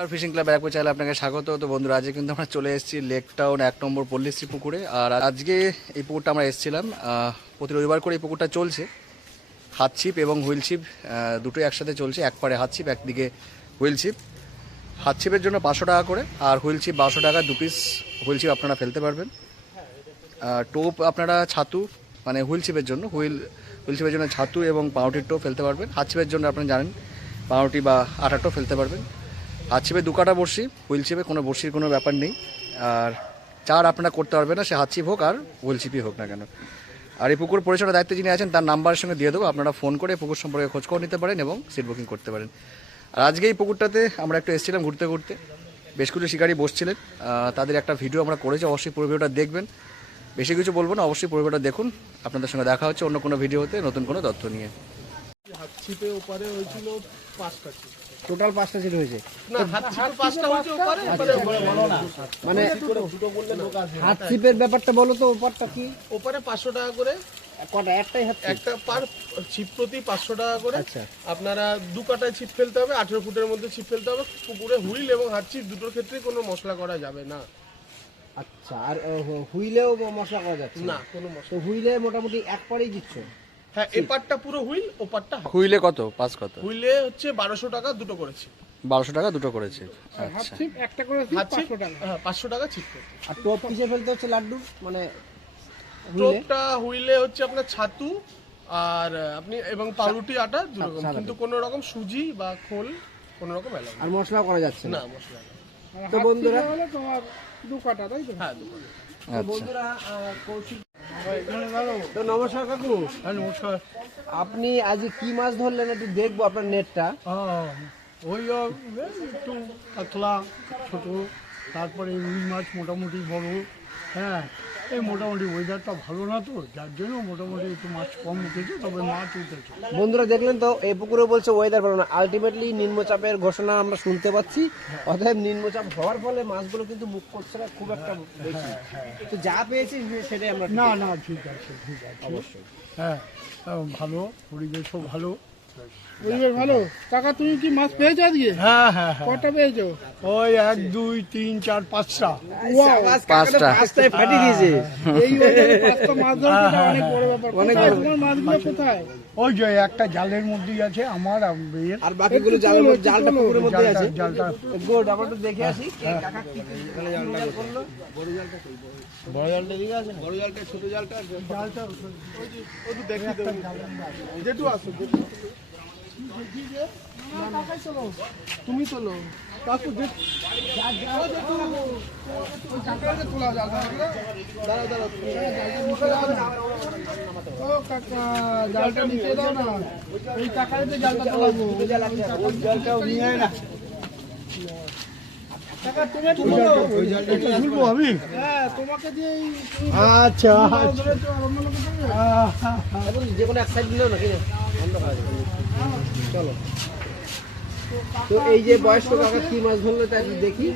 আর fishing club Barrackpore চাইলে আপনাকে স্বাগত। তো বন্ধুরা, আজকে কিন্তু আমরা চলে এসেছি লেক টাউন এক নম্বর পল্লীশ্রী পুকুরে। আর আজকে এই পুকুরটা আমরা এসেছিলাম প্রতি রবিবার করে এই পুকুরটা চলছে। হাত ছিপ এবং হুইল ছিপ দুটোই একসাথে চলছে, এক পারে হাত ছিপ, একদিকে হুইল ছিপ। হাত ছিপের জন্য পাঁচশো টাকা করে, আর হুইল ছিপ বারোশো টাকা, দু পিস হুইল ছিপ আপনারা ফেলতে পারবেন। টোপ আপনারা ছাতু মানে হুইল ছিপের জন্য, হুইল হুইল ছিপের জন্য ছাতু এবং পাউটির টোপ ফেলতে পারবেন। হাত ছিপের জন্য আপনি জানেন পাউটি বা আটা টোপ ফেলতে পারবেন। হাত ছিপে দু কাটা বড়শি, হুইল ছিপে কোনো বড়শির কোনো ব্যাপার নেই। আর চার আপনারা করতে পারবেন না, সে হাত ছিপ হোক আর হুইল ছিপই হোক না কেন। আর এই পুকুর পরিচালনার দায়িত্বে যিনি আছেন, তার নাম্বারের সঙ্গে দিয়ে দেবো, আপনারা ফোন করে পুকুর সম্পর্কে খোঁজ খবর নিতে পারেন এবং সিট বুকিং করতে পারেন। আর আজকে এই পুকুরটাতে আমরা একটু এসেছিলাম ঘুরতে ঘুরতে। বেশ কিছু শিকারী বসছিলেন তাদের একটা ভিডিও আমরা করেছি, অবশ্যই পুরো ভিডিওটা দেখবেন। বেশি কিছু বলব না, অবশ্যই পুরো ভিডিওটা দেখুন। আপনাদের সঙ্গে দেখা হচ্ছে অন্য কোনো ভিডিওতে নতুন কোনো তথ্য নিয়ে। হাত ছিপে ওপারে হয়েছিল পাঁচটা টোটাল পাঁচটা সিট হয়েছে। মানে হাত ছিপের ব্যাপারটা বলো তো ওপারটা কি? ওপারে পাঁচশো টাকা করে। কটা একটাই হাত একটা পার ছিপ প্রতি পাঁচশো টাকা করে। আচ্ছা। আপনারা দু কাটায় ছিপ ফেলতে হবে আঠেরো ফুটের মধ্যে ছিপ ফেলতে হবে। পুকুরে হুইল এবং হাত ছিপ দুটোর ক্ষেত্রে কোনো মশলা করা যাবে না। আচ্ছা আর হুইলেও মশলা করা যাচ্ছে? না কোনো মশলা। হুইলে মোটামুটি এক পারেই দিচ্ছ? হ্যাঁ এপারটা পুরো হুইল ওপারটা। হুইলে কত? পাঁচ কত? হুইলে হচ্ছে বারোশো টাকা দুটো করেছি। বারোশো টাকা দুটো করেছে। আচ্ছা। হাত ছিপ হ্যাঁ পাঁচশো টাকা করতে আর টোপ কিসে ফেলতে হচ্ছে লাড্ডু? মানে টোপটা হুইলে হচ্ছে আপনার ছাতু আর আপনি এবং পাউরুটি আটা দু রকম কিন্তু কোনো রকম সুজি বা খোল কোনো রকম এলাও আর মশলা করা যাচ্ছে না। না মশলা তো বন্ধুরা হ্যাঁ দু রকম। তো হ্যাঁ বন্ধুরা আহ, কৌশিক তো নমস্কার কাকু। হ্যাঁ নমস্কার। আপনি আজ কি মাছ ধরলেন একটু দেখব আপনার নেটটা। ওই একটু কাতলা ছোট তারপরে রুই মাছ মোটামুটি বড়। হ্যাঁ এই মোটামুটি ওয়েদারটা ভালো না তো যার জন্য মোটামুটি একটু মাছ কম উঠেছে তবে মাছ উঠেছে। বন্ধুরা দেখলেন তো এই পুকুরে বলছে ওয়েদার ভালো না। আলটিমেটলি নিম্নচাপের ঘোষণা আমরা শুনতে পাচ্ছি। অতএব নিম্নচাপ হওয়ার ফলে মাছগুলো কিন্তু মুখ করছে না খুব একটা বেশি। তো যা পেয়েছি সেটাই আমরা না না ঠিক আছে ঠিক আছে। অবশ্যই। হ্যাঁ ভালো পরিবেশও ভালো। পরিবেশ ভালো? কাকা তুমি কি মাছ পেয়েছ আজকে? হ্যাঁ হ্যাঁ হ্যাঁ। কটা পেয়েছ? ওই এক দুই তিন চার পাঁচটা। সাবাস, কাকা তো পাঁচটা। পাঁচটায় ফাটিয়ে দিয়েছে। এই পাঁচটা মাছ ধরা অনেক বড় ব্যাপার। অনেক তোমার মাছগুলো কোথায়? ওই যে একটা জালের মধ্যেই আছে আমার আর বাকিগুলো জালের মধ্যে জালটা পুকুরের মধ্যে জালটা আছে। জালটা গুড আমরা একটু দেখে আসি কাকা কি কি করল। যেটু আসো জালটা ওই তো। কাকা তুমি। এটা তুলবো। আমি? হ্যাঁ আচ্ছা যে কোনো এক সাইড দিলেও না কিনে বন্ধ করা যাবে। চলো। তো এই যে বয়স্ক কাকা কি মাছ ধরলো তা একটু দেখি।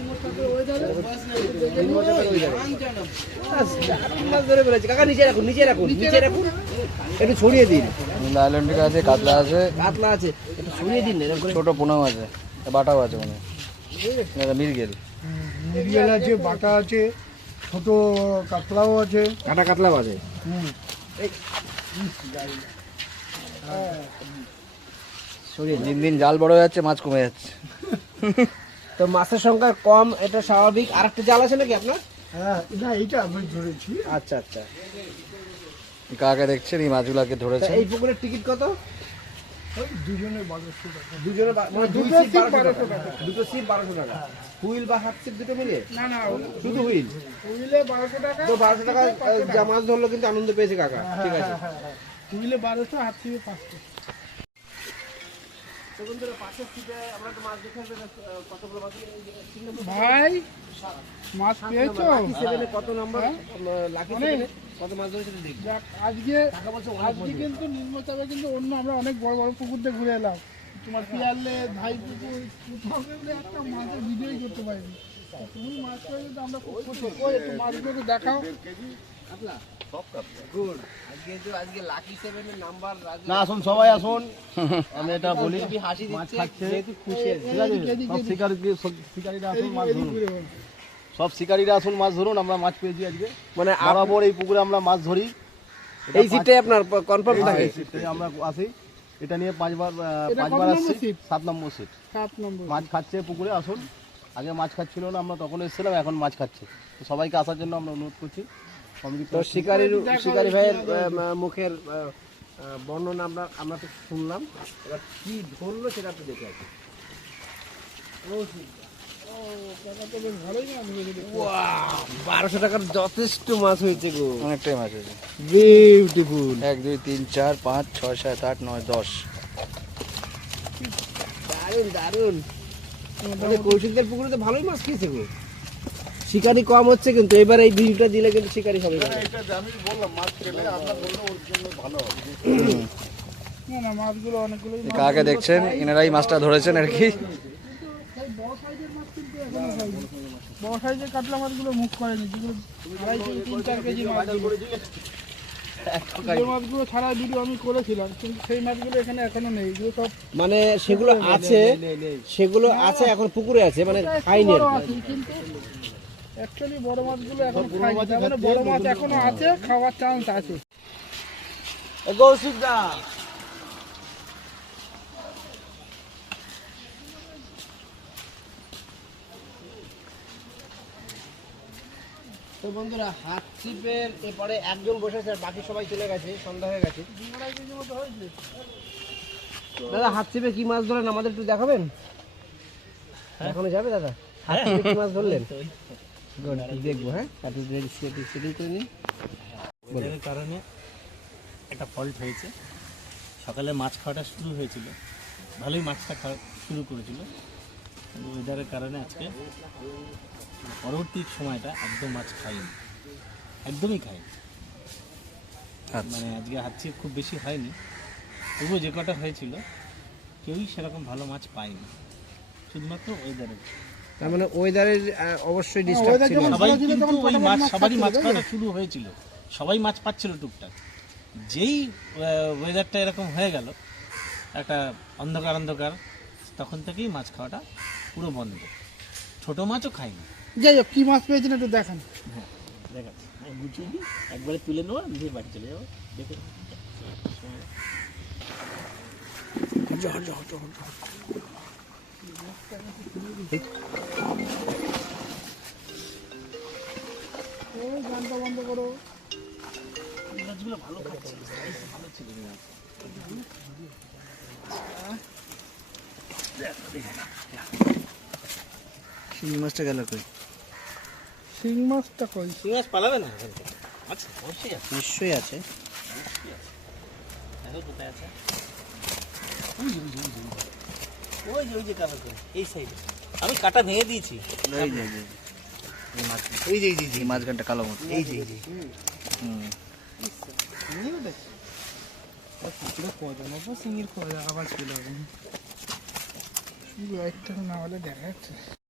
মাছ ধরে ফেলেছে। কাকা নিচে রাখুন নিচে রাখুন নিচে রাখুন। একটু ছড়িয়ে দিন। আইল্যান্ডিক আছে কাতলা আছে। কাতলা আছে। একটু ছড়িয়ে দিন এরকম ছোট পোনাও আছে বাটাও আছে মানে মিরগেল। মিরিয়াল আছে বাটা আছে ছোট কাতলাও আছে। কাটা কাতলাও আছে। হুম। ছড়িয়ে দিন দিন জাল বড় হয়ে যাচ্ছে মাছ কমে যাচ্ছে। তো মাছের সংখ্যা কম এটা স্বাভাবিক। আর একটা জাল আছে নাকি আপনার? হ্যাঁ না এইটা আমি ধরেছি। আচ্ছা আচ্ছা। কাকে দেখছেন এই মাছগুলাকে ধরেছে এই পুকুরের টিকিট কত? ওই দুজনে বারোশো টাকা। দুজনে বা- মানে দুই দুটো সিট সিট বারোশো টাকা। দুটো সিট বারোশো টাকা। হুইল বা হাত সিট দুটো মিলিয়ে? না না শুধু হুইল? হুইলে বারোশো টাকা তো বারোশো টাকা যা মাছ ধরলো কিন্তু আনন্দ পেয়েছে কাকা। ঠিক আছে। হুইলে বারোশো হাত থেকে পাঁচশো। ভাই মাছ পেয়েছ? লাকি কত নম্বর? মাছ সেটা আজকে আজকে কিন্তু নিম্নচাপে কিন্তু অন্য আমরা অনেক বড় বড় পুকুর দিয়ে ঘুরে এলাম। তোমার পিয়ারলে ধাই পুকুর কোথাও একটা মাছের ভিডিওই করতে পারিনি। তা তুমি মাছ পেয়েছ আমরা খুব খুশি। একটু মাছগুলোকে দেখাও। গুড আজকে তো আজকে লাকি সেভেনের নাম্বার না আসুন সবাই আসুন আমি এটা বলি হাসি মাছ দিচ্ছে খাচ্ছে। যেহেতু খুশি আছে ঠিক আছে সব শিকারি শিকারিরা আসুন মাছ ধরুন সব শিকারিরা আসুন মাছ ধরুন আমরা মাছ পেয়েছি আজকে মানে বরাবর এই পুকুরে আমরা মাছ ধরি এই সিটটাই আপনার কনফার্ম থাকে আমরা আসি এটা নিয়ে পাঁচবার পাঁচবার আসছি সাত নম্বর সিট সাত নম্বর মাছ খাচ্ছে পুকুরে আসুন আগে মাছ খাচ্ছিল না আমরা তখন এসেছিলাম এখন মাছ খাচ্ছে সবাইকে আসার জন্য আমরা অনুরোধ করছি তো শিকারির শিকারি ভাইয়ের মুখের বর্ণনা আমরা আমরা তো শুনলাম। এবার কি ধরলো সেটা দেখে তো মাছ ধরেছে বারোশো টাকার যথেষ্ট মাছ হয়েছে গো। অনেকটাই মাছ আছে বিউটিফুল এক দুই তিন চার পাঁচ ছয় সাত আট নয় দশ। দারুণ দারুণ মানে কৌশিকদের পুকুরে তো ভালোই মাছ খেয়েছে গো। শিকারি কম হচ্ছে কিন্তু এবার এই ভিউটা দিলে কিন্তু শিকারি হবে। না। কাকে দেখছেন এনারাই মাছটা ধরেছেন আর কি এই বড় সাইজের মাছ কিন্তু এখনও হয়নি বড় সাইজের কাতলা মাছগুলো মুখ করেনি যেগুলো আড়াই তিন চার কেজি মাছগুলো যে মাছগুলো আমি করেছিলাম কিন্তু সেই মাছগুলো এখানে এখনও নেই এগুলো মানে সেগুলো আছে সেগুলো আছে এখন পুকুরে আছে মানে খাইনি অ্যাকচুয়ালি বড় মাছগুলো এখন তার মানে বড় মাছ এখনও আছে খাওয়ার চান্স আছে। তো বন্ধুরা হাত ছিপের এরপরে একজন বসেছে আর বাকি সবাই চলে গেছে সন্ধ্যা হয়ে গেছে। দাদা হাত ছিপে কি মাছ ধরেন? আমাদের একটু দেখাবেন? এখনও যাবে দাদা? হাত ছিপে কি মাছ ধরলেন? দেখব হ্যাঁ আপনি সেটিং সেটিং করে নিন ওয়েদারের কারণে একটা ফল্ট হয়েছে। সকালে মাছ খাওয়াটা শুরু হয়েছিল। ভালোই মাছটা খাওয়া শুরু করেছিল। কিন্তু ওয়েদারের কারণে আজকে পরবর্তী সময়টা একদম মাছ খাইনি। একদমই খাইনি। মানে আজকে হাতছি খুব বেশি হয়নি। তবুও যে কটা হয়েছিল কেউই সেরকম ভালো মাছ পায়নি। শুধুমাত্র ওয়েদারের তার মানে ওয়েদারের অবশ্যই ডিস্টার্ব ছিল। সবাই কিন্তু ওই মাছ সবারই মাছ? খাওয়াটা শুরু হয়েছিল। সবাই মাছ পাচ্ছিল টুকটাক। যেই ওয়েদারটা এরকম হয়ে গেল একটা অন্ধকার অন্ধকার তখন থেকেই মাছ খাওয়াটা পুরো বন্ধ। ছোট মাছও খাইনি। যাই হোক কি মাছ পেয়েছেন একটু দেখান। দেখাচ্ছি গুছিয়ে দিই একবারে তুলে নেওয়া দিয়ে বাড়ি চলে যাব। দেখে শিঙি মাছটা গেল কই? শিং মাছটা কই? শিং মাছ পালাবে না আচ্ছা নিশ্চয়ই আছে। কোথায় আছে। ওই যে, ওই যে, কালো করে এই সাইডে আমি কাটা ভেঙে দিয়েছি। এই যে এই যে, এই মাছ এই যে এই যে, এই মাঝখানটা কালো মতো এই যে এই যে। হুম। দেখা যাচ্ছে